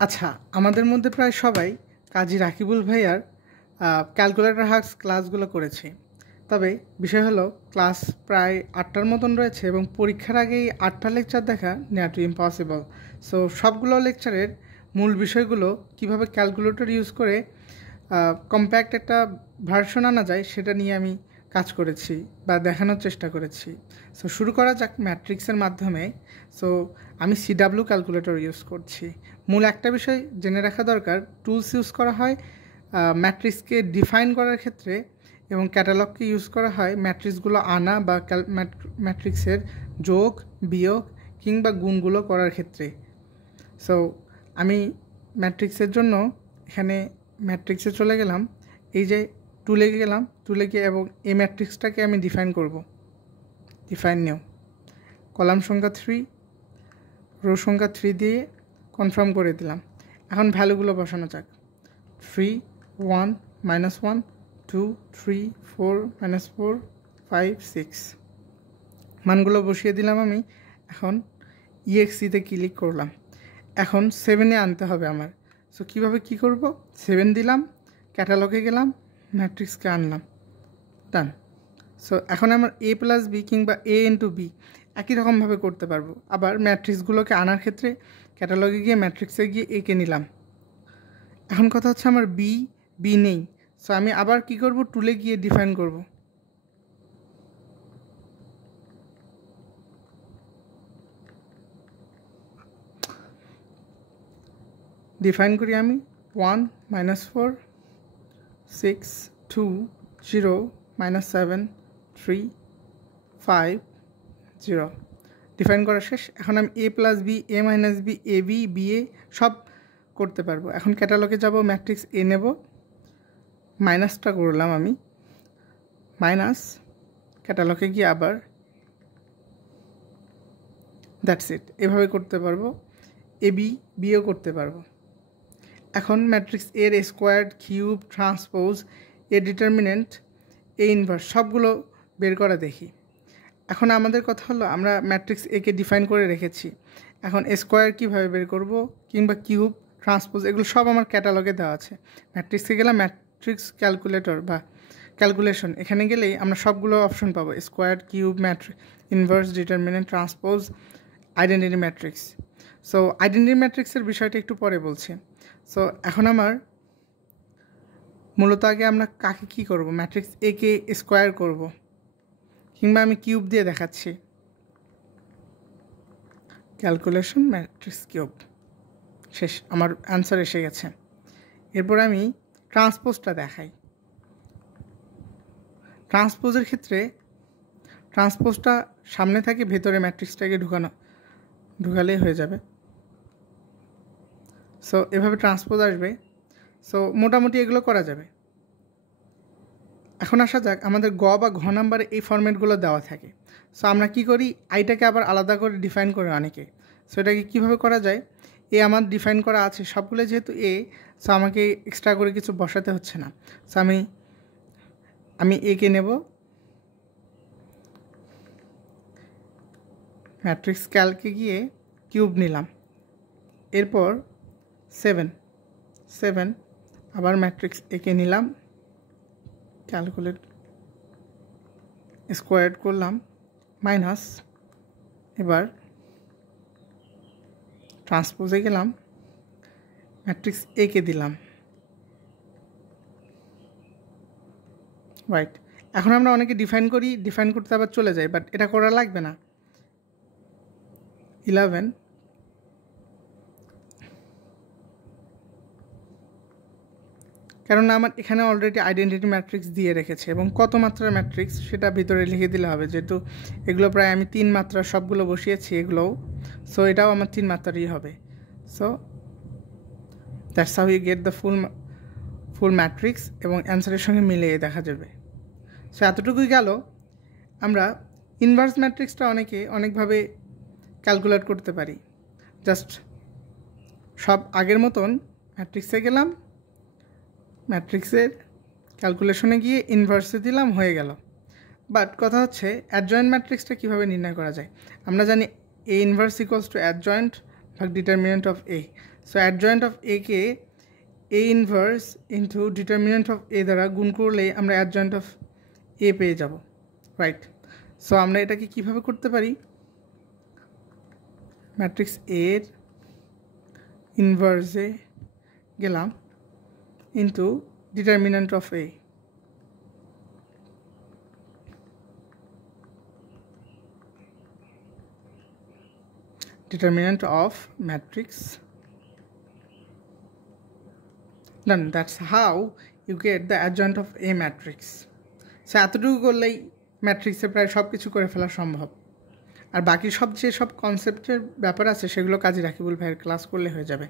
আচ্ছা, আমাদের মধ্যে প্রায় সবাই কাজী রাকিবুল ভাইয়ার ক্যালকুলেটর হাক্স ক্লাসগুলো করেছি। তবে বিষয় হলো ক্লাস প্রায় 8টার মতন রয়েছে এবং পরীক্ষার আগেই 8টা লেকচার দেখা নেওয়া টু ইম্পসিবল। সো সবগুলো লেকচারের মূল বিষয়গুলো কিভাবে ক্যালকুলেটর ইউজ করে কম্প্যাক্ট একটা ভার্সন আনা যায় সেটা নিয়ে আমি কাজ করেছি বা দেখানোর চেষ্টা করেছি। সো শুরু করা যাক ম্যাট্রিক্সের মাধ্যমে। সো আমি সিডাব্লিউ ক্যালকুলেটর ইউজ করছি। মূল একটা বিষয় জেনে রাখা দরকার, টুলস ইউজ করা হয় ম্যাট্রিক্সকে ডিফাইন করার ক্ষেত্রে এবং ক্যাটালগকে ইউজ করা হয় ম্যাট্রিক্সগুলো আনা বা ম্যাট্রিক্সের যোগ, বিয়োগ কিংবা গুণগুলো করার ক্ষেত্রে। সো আমি ম্যাট্রিক্সের জন্য এখানে ম্যাট্রিক্সে চলে গেলাম, এই যে টুলে গেলাম, টুলে গিয়ে এবং এই ম্যাট্রিক্সটাকে আমি ডিফাইন করব। ডিফাইন নিউ কলাম সংখ্যা 3, রো সংখ্যা 3 দিয়ে কনফার্ম করে দিলাম। এখন ভ্যালুগুলো বসানো যাক। 3, 1, -1, 2, 3, 4, -4, 5, 6 মানগুলো বসিয়ে দিলাম আমি। এখন EXE-তে ক্লিক করলাম। এখন 7-এ আনতে হবে আমার। সো কীভাবে কী করব? 7 দিলাম, ক্যাটালগে গেলাম, ম্যাট্রিক্সকে আনলাম, ডান। সো এখন আমার A+B কিংবা A ইন্টু B একই রকমভাবে করতে পারবো। আবার ম্যাট্রিক্সগুলোকে আনার ক্ষেত্রে ক্যাটালগে গিয়ে ম্যাট্রিক্সে গিয়ে একে নিলাম। এখন কথা হচ্ছে আমার B নেই। সো আমি আবার কি করব? টুলে গিয়ে ডিফাইন করব। ডিফাইন করি আমি 1, -4, 6, 2, 0, -7, 3, 5, 0 ডিফাইন করা শেষ। এখন আমি A+B, A-B, AB, BA সব করতে পারবো। এখন ক্যাটালগে যাব, ম্যাট্রিক্স A নেব, মাইনাসটা করলাম আমি, মাইনাস, ক্যাটালগে গিয়ে আবার, দ্যাটস ইট। এভাবে করতে পারবো। AB, Bও করতে পারবো। এখন ম্যাট্রিক্স এর squared, cube, transpose, A determinant, A inverse সবগুলো বের করা দেখি। এখন আমাদের কথা হলো আমরা ম্যাট্রিক্স একে ডিফাইন করে রেখেছি। এখন স্কোয়ার কীভাবে বের করব কিংবা কিউব, ট্রান্সপোজ এগুলো সব আমার ক্যাটালগে দেওয়া আছে। ম্যাট্রিক্সে গেলাম, ম্যাট্রিক্স ক্যালকুলেটর বা ক্যালকুলেশন, এখানে গেলেই আমরা সবগুলো অপশন পাবো, square, cube, inverse, determinant, transpose, identity matrix. So identity ম্যাট্রিক্সের বিষয়টা একটু পরে বলছি। সো এখন আমার মূলত আগে আমরা কাকে কী করব? ম্যাট্রিক্স একে স্কোয়ার করব কিংবা আমি কিউব দিয়ে দেখাচ্ছি, ক্যালকুলেশন ম্যাট্রিক্স কিউব, শেষ, আমার অ্যান্সার এসে গেছে। এরপর আমি ট্রান্সপোজটা দেখাই। ট্রান্সপোজের ক্ষেত্রে ট্রান্সপোজটা সামনে থাকে, ভেতরে ম্যাট্রিক্সটাকে ঢুকালেই হয়ে যাবে। সো এভাবে ট্রান্সপোজ আসবে। সো মোটামুটি এগুলো করা যাবে। এখন আসা যাক, আমাদের গ বা ঘ নাম্বারে এই ফরম্যাটগুলো দেওয়া থাকে। সো আমরা কি করি, আইটাকে আবার আলাদা করে ডিফাইন করে অনেকে। সো এটাকে কীভাবে করা যায়? এ আমার ডিফাইন করা আছে সবগুলো, যেহেতু এ, সো আমাকে এক্সট্রা করে কিছু বসাতে হচ্ছে না। সো আমি একে নেব, ম্যাট্রিক্স ক্যালকে গিয়ে কিউব নিলাম, এরপর 7 আবার ম্যাট্রিক্স একে নিলাম, ক্যালকুলেট স্কোয়ার্ড করলাম, মাইনাস, এবার ট্রান্সপোজে গেলাম, ম্যাট্রিক্স একে দিলাম, রাইট। এখন আমরা অনেকে ডিফাইন করি, ডিফাইন করতে আবার চলে যাই, বাট এটা করা লাগবে না। 11, কারণ আমার এখানে অলরেডি আইডেন্টিটি ম্যাট্রিক্স দিয়ে রেখেছে এবং কত মাত্রার ম্যাট্রিক্স সেটা ভিতরে লিখে দিলে হবে, যেহেতু এগুলো প্রায় আমি 3 মাত্রার সবগুলো বসিয়েছি এগুলোও। সো এটাও আমার 3 মাত্রারই হবে। So that's how you get the full matrix এবং অ্যান্সারের সঙ্গে মিলিয়ে দেখা যাবে। সো এতটুকুই গেল। আমরা ইনভার্স ম্যাট্রিক্সটা অনেকভাবে ক্যালকুলেট করতে পারি। জাস্ট সব আগের মতন ম্যাট্রিক্সে গেলাম, ম্যাট্রিক্সের ক্যালকুলেশনে গিয়ে ইনভার্সে দিলাম, হয়ে গেল। বাট কথা হচ্ছে অ্যাডজয়েন্ট ম্যাট্রিক্সটা কীভাবে নির্ণয় করা যায়? আমরা জানি A inverse equals to adjoint ভাগ determinant of A. So adjoint of A কে A inverse into determinant of A দ্বারা গুণ করলেই আমরা অ্যাডজয়েন্ট অফ এ পেয়ে যাব, রাইট? সো আমরা এটাকে কীভাবে করতে পারি? ম্যাট্রিক্স এর ইনভার্সে গেলাম into determinant of A, determinant of matrix. Done. That's how you get the adjoint of a matrix. So এতটুকু করলেই ম্যাট্রিক্সে প্রায় সব কিছু করে ফেলা সম্ভব। আর বাকি সব যে সব কনসেপ্টের ব্যাপার আছে সেগুলো কাজী রাকিবুল ভাইয়ের ক্লাস করলে হয়ে যাবে।